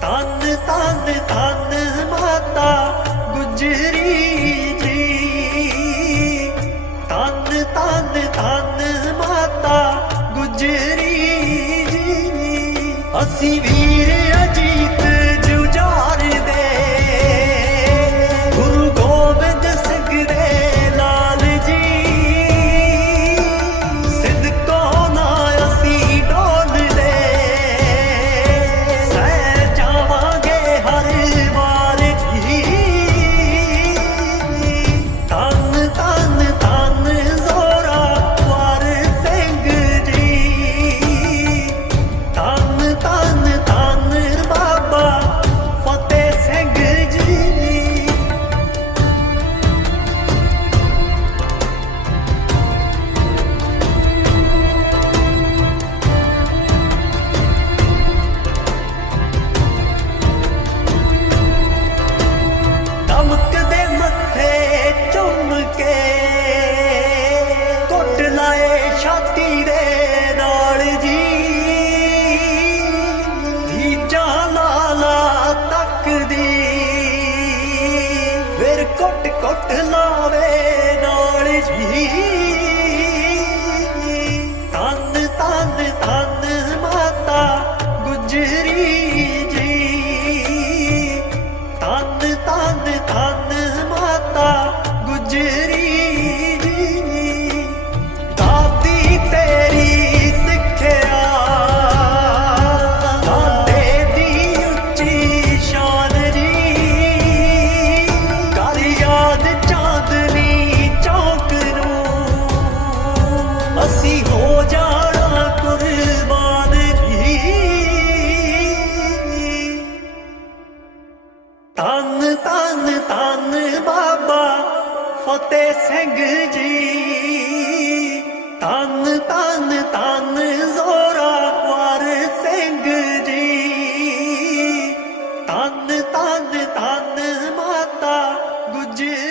ਤਨ ਤਨ ਤਨ ਮਾਤਾ ਗੁਜਰੀ ਜੀ। ਤਨ ਤਨ ਤਨ ਮਾਤਾ ਗੁਜਰੀ ਜੀ। ਅਸੀਂ ਵੀਰੇ ਤਨ ਤਨ ਤਨ ਬਾਬਾ ਫਤਿਹ ਸਿੰਘ ਜੀ। ਤਨ ਤਨ ਤਨ ਜ਼ੋਰਾ ਵਾਰ ਸਿੰਘ ਜੀ। ਤਨ ਤਨ ਤਨ ਮਾਤਾ ਗੁਜਰ